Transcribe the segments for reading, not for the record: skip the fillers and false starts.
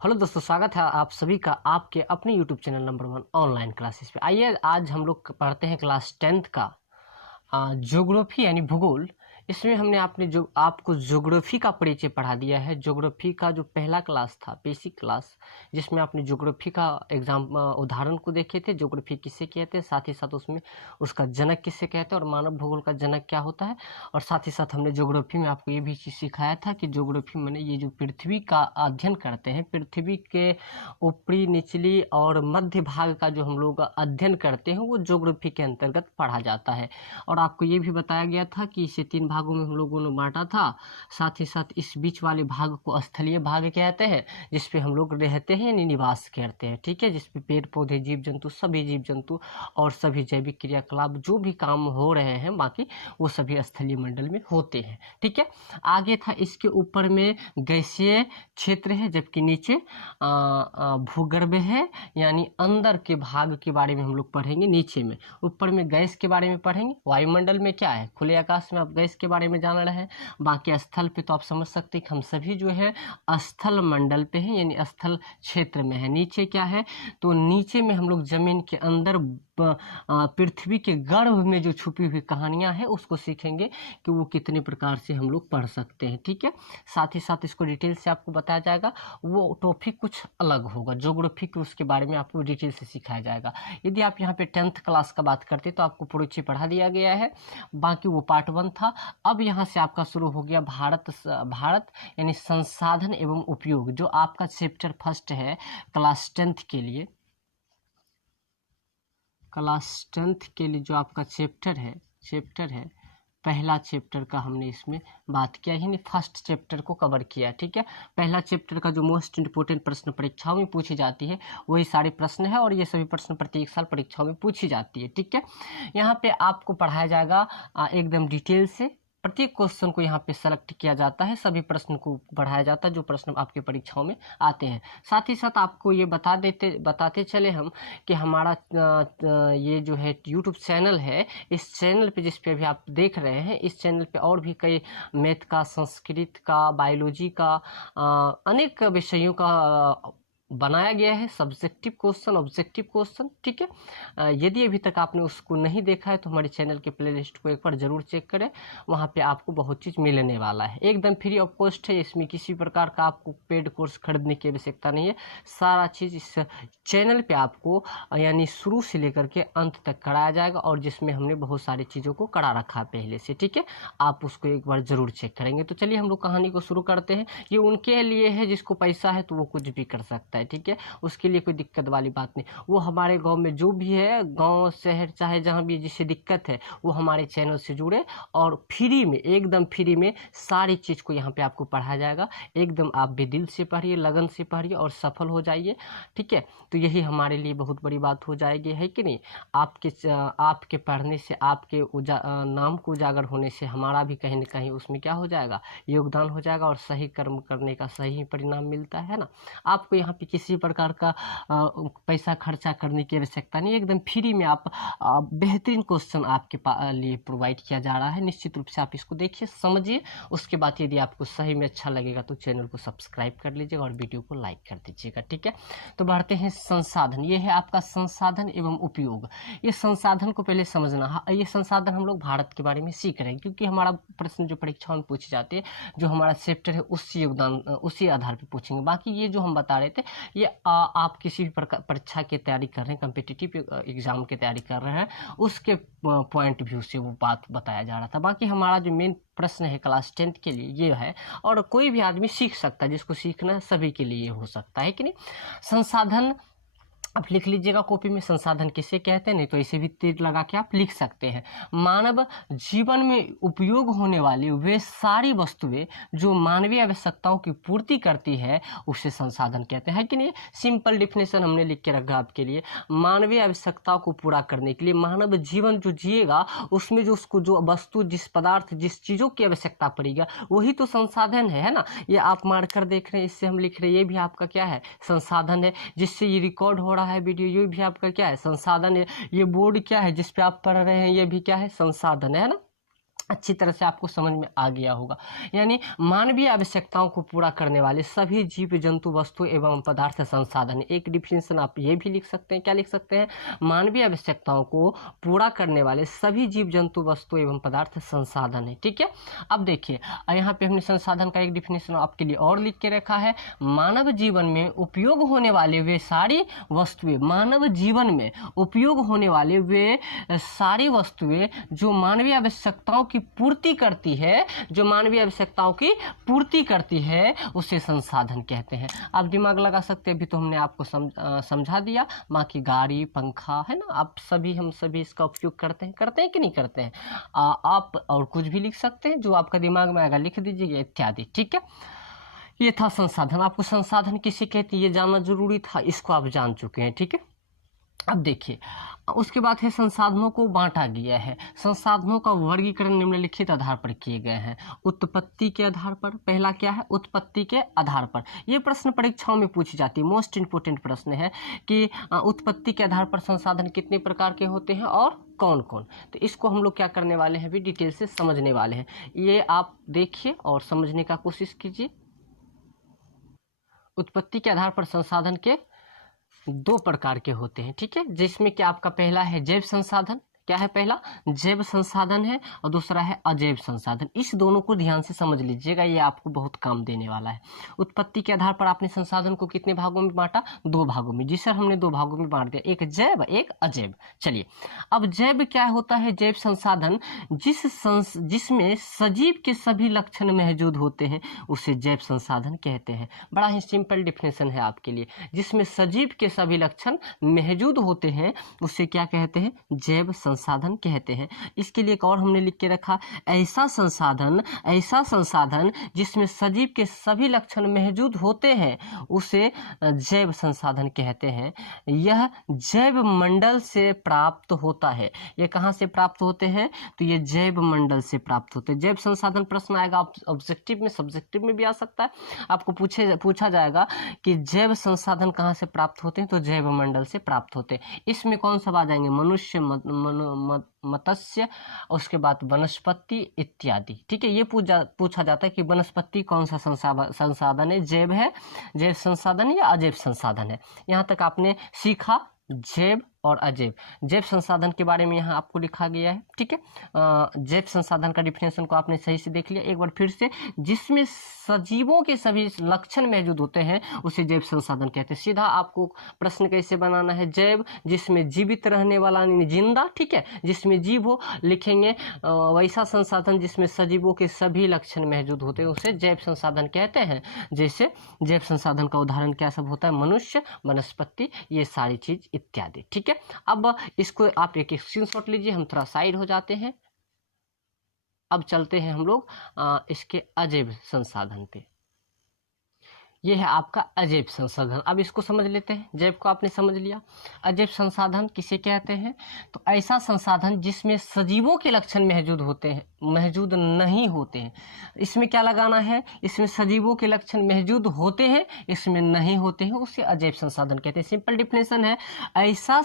Hello दोस्तों, स्वागत है आप सभी का आपके अपने YouTube channel number 1 online classes पे। आइए आज हम लोग पढ़ते हैं क्लास 10th का ज्योग्राफी यानी भूगोल। इसमें हमने आपको ज्योग्राफी का परिचय पढ़ा दिया है। ज्योग्राफी का जो पहला क्लास था, बेसिक क्लास, जिसमें आपने ज्योग्राफी का उदाहरण को देखे थे, ज्योग्राफी किसे कहते हैं, साथ ही साथ उसमें उसका जनक किसे कहते हैं और मानव भूगोल का जनक क्या होता है। और साथ ही साथ हमने ज्योग्राफी में आपको ये भी चीज़ सिखाया था कि ज्योग्राफी मैंने ये जो पृथ्वी का अध्ययन करते हैं, पृथ्वी के ऊपरी, निचली और मध्य भाग का जो हम लोग अध्ययन करते हैं, वो ज्योग्राफी के अंतर्गत पढ़ा जाता है। और आपको ये भी बताया गया था कि इसे 3 भागों में हम लोगों ने बांटा था। साथ ही साथ इस बीच वाले भाग को स्थलीय भाग कहते हैं, जिसपे हम लोग रहते हैं यानी निवास करते हैं। ठीक है, जिसपे पेड़ पौधे, जीव जंतु, सभी जीव जंतु और सभी जैविक क्रियाकलाप जो भी काम हो रहे हैं बाकी, वो सभी स्थलीय मंडल में होते हैं। ठीक है, आगे था इसके ऊपर में गैसीय क्षेत्र है, जबकि नीचे भूगर्भ है, यानी अंदर के भाग के बारे में हम लोग पढ़ेंगे नीचे में। ऊपर में गैस के बारे में पढ़ेंगे। वायुमंडल में क्या है, खुले आकाश में आप गैस के बारे में जान रहे हैं। बाकी स्थल पे तो आप समझ सकते हैं कि हम सभी जो है स्थल मंडल पे हैं, यानी स्थल क्षेत्र में है। नीचे क्या है, तो नीचे में हम लोग जमीन के अंदर पृथ्वी के गर्भ में जो छुपी हुई कहानियां हैं उसको सीखेंगे कि वो कितने प्रकार से हम लोग पढ़ सकते हैं। ठीक है, साथ ही साथ इसको डिटेल से आपको बताया जाएगा। वो टॉपिक कुछ अलग होगा, ज्योग्राफी के उसके बारे में आपको डिटेल से सिखाया जाएगा। यदि आप यहाँ पे 10th क्लास का बात करते तो आपको परिचय पढ़ा दिया गया है, बाकी वो पार्ट 1 था। अब यहाँ से आपका शुरू हो गया भारत यानी संसाधन एवं उपयोग, जो आपका चैप्टर फर्स्ट है क्लास 10th के लिए। क्लास 10th के लिए जो आपका चैप्टर है पहला चैप्टर का हमने इसमें बात किया, यानी फर्स्ट चैप्टर को कवर किया। ठीक है, पहला चैप्टर का जो मोस्ट इंपोर्टेंट प्रश्न परीक्षाओं में पूछी जाती है वही सारे प्रश्न है, और ये सभी प्रश्न प्रत्येक साल परीक्षाओं में पूछी जाती है। ठीक है, यहाँ पे आपको पढ़ाया जाएगा एकदम डिटेल से। प्रत्येक क्वेश्चन को यहाँ पे सेलेक्ट किया जाता है, सभी प्रश्न को पढ़ाया जाता है जो प्रश्न आपके परीक्षाओं में आते हैं। साथ ही साथ आपको ये बताते चले हम कि हमारा ये जो है यूट्यूब चैनल है, इस चैनल पे जिस पे अभी आप देख रहे हैं, इस चैनल पे और भी कई मैथ का, संस्कृत का, बायोलॉजी का, अनेक विषयों का बनाया गया है, सब्जेक्टिव क्वेश्चन, ऑब्जेक्टिव क्वेश्चन। ठीक है, यदि अभी तक आपने उसको नहीं देखा है तो हमारे चैनल के प्लेलिस्ट को एक बार जरूर चेक करें, वहाँ पे आपको बहुत चीज़ मिलने वाला है। एकदम फ्री ऑफ कॉस्ट है, इसमें किसी प्रकार का आपको पेड कोर्स खरीदने की आवश्यकता नहीं है। सारा चीज़ इस चैनल पे आपको यानी शुरू से लेकर के अंत तक कराया जाएगा, और जिसमें हमने बहुत सारी चीज़ों को करा रखा है पहले से। ठीक है, आप उसको एक बार जरूर चेक करेंगे। तो चलिए हम लोग कहानी को शुरू करते हैं। ये उनके लिए है जिसको पैसा है तो वो कुछ भी कर सकता है। ठीक है, उसके लिए कोई दिक्कत वाली बात नहीं। वो हमारे गांव में जो भी है, गांव शहर चाहे जहां भी जिससे दिक्कत है, वो हमारे चैनल से जुड़े, और फ्री में, एकदम फ्री में सारी चीज़ को यहाँ पे आपको पढ़ाया जाएगा। एकदम आप बेदिल से पढ़िए, लगन से पढ़िए और सफल हो जाइए। ठीक है, तो यही हमारे लिए बहुत बड़ी बात हो जाएगी, है कि नहीं। आपके पढ़ने से, आपके नाम को उजागर होने से हमारा भी कहीं ना कहीं उसमें क्या हो जाएगा, योगदान हो जाएगा, और सही कर्म करने का सही परिणाम मिलता है ना। आपको यहाँ पे किसी प्रकार का पैसा खर्चा करने की आवश्यकता नहीं, एकदम फ्री में आप बेहतरीन क्वेश्चन आपके लिए प्रोवाइड किया जा रहा है। निश्चित रूप से आप इसको देखिए, समझिए। उसके बाद यदि आपको सही में अच्छा लगेगा तो चैनल को सब्सक्राइब कर लीजिएगा और वीडियो को लाइक कर दीजिएगा। ठीक है, तो बढ़ते हैं संसाधन। ये है आपका संसाधन एवं उपयोग। ये संसाधन को पहले समझना। ये संसाधन हम लोग भारत के बारे में सीख रहे हैं, क्योंकि हमारा प्रश्न जो परीक्षाओं में पूछे जाते हैं, जो हमारा चैप्टर है उसी आधार पर पूछेंगे। बाकी ये जो हम बता रहे थे, ये आप किसी भी परीक्षा की तैयारी कर रहे हैं, कम्पिटिटिव एग्जाम की तैयारी कर रहे हैं, उसके पॉइंट व्यू से वो बात बताया जा रहा था। बाकी हमारा जो मेन प्रश्न है क्लास 10th के लिए ये है, और कोई भी आदमी सीख सकता है, जिसको सीखना है सभी के लिए हो सकता है कि नहीं। संसाधन आप लिख लीजिएगा कॉपी में, संसाधन किसे कहते हैं, नहीं तो इसे भी तीर लगा के आप लिख सकते हैं। मानव जीवन में उपयोग होने वाली वे सारी वस्तुएं जो मानवीय आवश्यकताओं की पूर्ति करती है, उसे संसाधन कहते हैं कि नहीं। सिंपल डिफिनेशन हमने लिख के रखा आपके लिए। मानवीय आवश्यकताओं को पूरा करने के लिए मानव जीवन जो जिएगा, उसमें जो उसको जो वस्तु, जिस पदार्थ, जिस चीज़ों की आवश्यकता पड़ेगा, वही तो संसाधन है ना। ये आप मार्कर देख रहे हैं, इससे हम लिख रहे हैं, ये भी आपका क्या है, संसाधन है। जिससे ये रिकॉर्ड हो रहा है वीडियो, ये भी आपका क्या है, संसाधन है। ये बोर्ड क्या है जिस पे आप पढ़ रहे हैं, ये भी क्या है, संसाधन है ना। अच्छी तरह से आपको समझ में आ गया होगा। यानी मानवीय आवश्यकताओं को पूरा करने वाले सभी जीव जंतु वस्तु एवं पदार्थ संसाधन। एक डिफिनेशन आप ये भी लिख सकते हैं, क्या लिख सकते हैं, मानवीय आवश्यकताओं को पूरा करने वाले सभी जीव जंतु वस्तु एवं पदार्थ संसाधन है। ठीक है, अब देखिए यहाँ पे हमने संसाधन का एक डिफिनेशन आपके लिए और लिख के रखा है, मानव जीवन में उपयोग होने वाले वे सारी वस्तुएं, मानव जीवन में उपयोग होने वाले वे सारी वस्तुएं जो मानवीय आवश्यकताओं की पूर्ति करती है, जो मानवीय आवश्यकताओं की पूर्ति करती है, उसे संसाधन कहते हैं। आप दिमाग लगा सकते हैं, अभी तो हमने आपको समझा दिया। माँ की गाड़ी, पंखा है ना, आप सभी, हम सभी इसका उपयोग करते हैं कि नहीं करते हैं। आप और कुछ भी लिख सकते हैं जो आपका दिमाग में आएगा, लिख दीजिएगा इत्यादि। ठीक है, ये था संसाधन। आपको संसाधन किसे कहते हैं ये जानना जरूरी था, इसको आप जान चुके हैं। ठीक है, अब देखिए उसके बाद है संसाधनों को बांटा गया है। संसाधनों का वर्गीकरण निम्नलिखित आधार पर किए गए हैं। उत्पत्ति के आधार पर, पहला क्या है, उत्पत्ति के आधार पर। ये प्रश्न परीक्षाओं में पूछी जाती है, मोस्ट इंपोर्टेंट प्रश्न है कि उत्पत्ति के आधार पर संसाधन कितने प्रकार के होते हैं और कौन कौन। तो इसको हम लोग क्या करने वाले हैं, भी डिटेल से समझने वाले हैं। ये आप देखिए और समझने का कोशिश कीजिए। उत्पत्ति के आधार पर संसाधन के दो प्रकार के होते हैं। ठीक है, जिसमें कि आपका पहला है जैव संसाधन। क्या है, पहला जैव संसाधन है और दूसरा है अजैव संसाधन। इस दोनों को ध्यान से समझ लीजिएगा, ये आपको बहुत काम देने वाला है। उत्पत्ति के आधार पर आपने संसाधन को कितने भागों में बांटा, दो भागों में। जी सर, हमने दो भागों में बांट दिया, एक जैव एक अजैव। चलिए, अब जैव क्या होता है, जैव संसाधन जिसमें सजीव के सभी लक्षण मौजूद होते हैं, उसे जैव संसाधन कहते हैं। बड़ा ही सिंपल डिफिनेशन है आपके लिए, जिसमें सजीव के सभी लक्षण मौजूद होते हैं उसे क्या कहते हैं, जैव संसाधन कहते हैं। इसके लिए एक और हमने लिख के रखा, ऐसा संसाधन जिसमें सजीव के सभी लक्षण मौजूद होते हैं उसे जैव संसाधन कहते हैं। यह जैव मंडल से प्राप्त होता है। ये कहाँ से प्राप्त होते हैं, तो ये जैव मंडल से प्राप्त होते हैं। जैव संसाधन प्रश्न आएगा ऑब्जेक्टिव में, सब्जेक्टिव में भी आ सकता है। आपको पूछा जाएगा कि जैव संसाधन कहाँ से प्राप्त होते हैं, तो जैव मंडल से प्राप्त होते हैं। इसमें कौन सब आ जाएंगे, मनुष्य, मत्स्य, उसके बाद वनस्पति इत्यादि। ठीक है, ये पूछा जाता है कि वनस्पति कौन सा संसाधन है, जैव है, जैव संसाधन या अजैव संसाधन है। यहाँ तक आपने सीखा जैव और अजैव। जैव संसाधन के बारे में यहाँ आपको लिखा गया है। ठीक है, जैव संसाधन का डिफिनेशन को आपने सही से देख लिया। एक बार फिर से, जिसमें सजीवों के सभी लक्षण मौजूद होते हैं उसे जैव संसाधन कहते हैं। सीधा आपको प्रश्न कैसे बनाना है, जैव जिसमें जीवित रहने वाला, जिंदा, ठीक है, जिसमें जीव हो, लिखेंगे। वैसा संसाधन जिसमें सजीवों के सभी लक्षण मौजूद होते हैं उसे जैव संसाधन कहते हैं। जैसे जैव संसाधन का उदाहरण क्या सब होता है, मनुष्य, वनस्पति, ये सारी चीज इत्यादि। ठीक है, अब इसको आप एक स्क्रीनशॉट लीजिए, हम थोड़ा साइड हो जाते हैं। अब चलते हैं हम लोग इसके अजैव संसाधन पे। ये है आपका अजैव संसाधन। अब इसको समझ लेते हैं। जैव को आपने समझ लिया, अजैव संसाधन किसे कहते हैं, तो ऐसा संसाधन जिसमें सजीवों के लक्षण मौजूद नहीं होते हैं। इसमें क्या लगाना है, इसमें सजीवों के लक्षण मौजूद होते हैं, इसमें नहीं होते हैं, उसे अजैव संसाधन कहते हैं। सिंपल डिफिनेशन है, ऐसा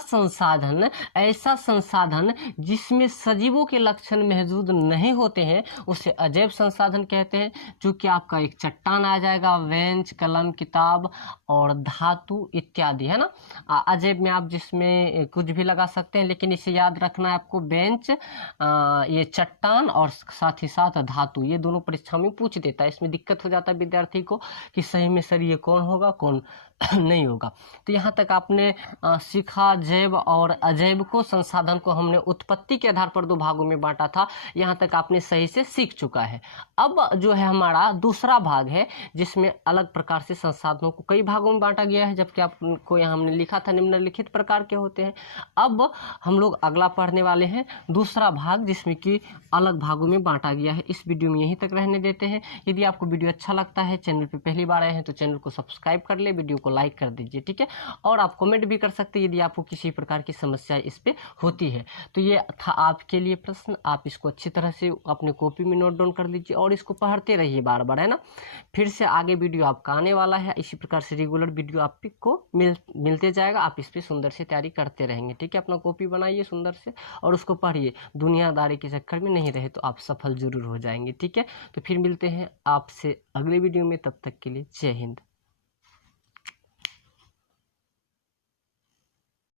संसाधन जिसमें सजीवों के लक्षण मौजूद नहीं होते हैं उसे अजैव संसाधन कहते हैं। जो कि आपका एक चट्टान आ जाएगा, बेंच, कलम, किताब और धातु इत्यादि, है ना। अजैव में आप जिसमें कुछ भी लगा सकते हैं, लेकिन इसे याद रखना है आपको, बेंच, ये चट्टान और साथ ही साथ धातु, ये दोनों परीक्षा में पूछ देता है। इसमें दिक्कत हो जाता है विद्यार्थी को कि सही में सर ये कौन होगा कौन नहीं होगा। तो यहाँ तक आपने सीखा जैव और अजैव को, संसाधन को हमने उत्पत्ति के आधार पर दो भागों में बांटा था, यहाँ तक आपने सही से सीख चुका है। अब जो है हमारा दूसरा भाग है जिसमें अलग प्रकार से संसाधनों को कई भागों में बांटा गया है, जबकि आपको यहाँ हमने लिखा था निम्नलिखित प्रकार के होते हैं। अब हम लोग अगला पढ़ने वाले हैं दूसरा भाग, जिसमें कि अलग भागों में बांटा गया है। इस वीडियो में यहीं तक रहने देते हैं। यदि आपको वीडियो अच्छा लगता है, चैनल पर पहली बार आए हैं तो चैनल को सब्सक्राइब कर ले, वीडियो को लाइक कर दीजिए, ठीक है। और आप कमेंट भी कर सकते हैं यदि आपको किसी प्रकार की समस्या इस पे होती है। तो ये था आपके लिए प्रश्न, आप इसको अच्छी तरह से अपने कॉपी में नोट डाउन कर लीजिए और इसको पढ़ते रहिए बार बार, है ना। फिर से आगे वीडियो आपका आने आने वाला है। इसी प्रकार से रेगुलर वीडियो आपको मिलते जाएगा, आप इस पर सुंदर से तैयारी करते रहेंगे, ठीक है। अपना कॉपी बनाइए सुंदर से और उसको पढ़िए, दुनियादारी के चक्कर में नहीं रहे तो आप सफल जरूर हो जाएंगे, ठीक है। तो फिर मिलते हैं आपसे अगले वीडियो में, तब तक के लिए जय हिंद।